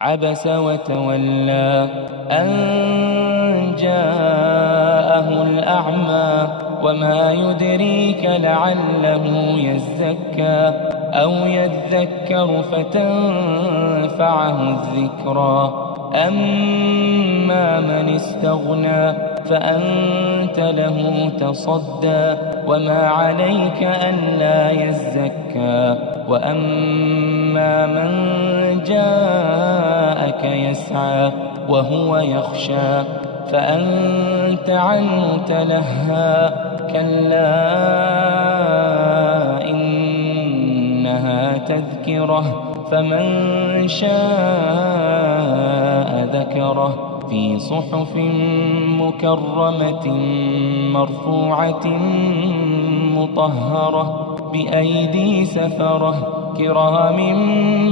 عبس وتولى أن جاءه الأعمى وما يدريك لعله يزكى أو يذكر فتنفعه الذكرى أما من استغنى فأنت له تصدى وما عليك ألا يزكى وأما من جاءك يسعى وهو يخشى فأنت عنه تلهى كلا إنها تذكرة فمن شاء ذكره في صحف مكرمة مرفوعة مطهرة بأيدي سفرة كرام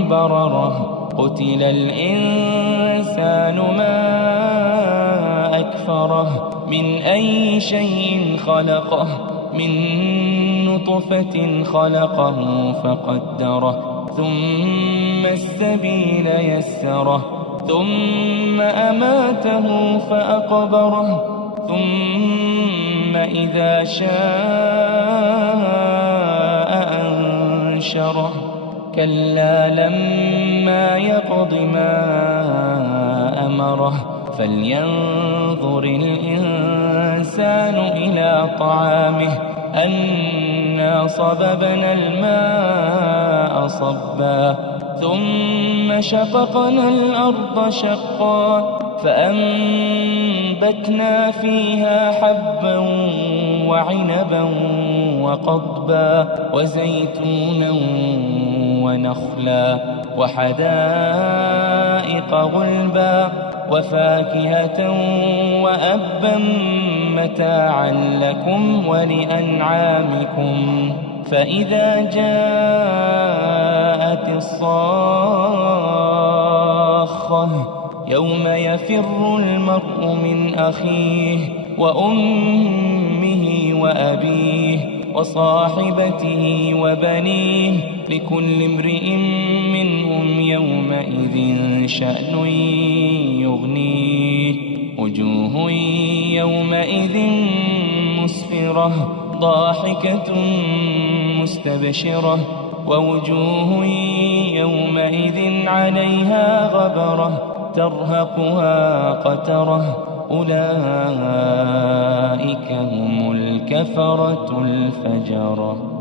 بررة قتل الإنسان ما أكفره من أي شيء خلقه من نطفة خلقه فقدره ثم السبيل يسره ثم أماته فأقبره ثم إذا شاء أنشره كلا لما يقض ما أمره فلينظر الإنسان إلى طعامه أنا صببنا الماء صبا ثم شققنا الأرض شقا فأنبتنا فيها حبا وعنبا وقضبا وزيتونا ونخلا وحدائق غلبا وفاكهة وأبا متاعا لكم ولأنعامكم فإذا جاءت الصاخة يوم يفر المرء من أخيه وأمه وأبيه وصاحبته وبنيه لكل امرئ منهم يومئذ شأن يغنيه وجوه يومئذ مسفرة ضاحكة مستبشرة ووجوه يومئذ عليها غبرة ترهقها قترة أولئك هم الكفرة الفجرة.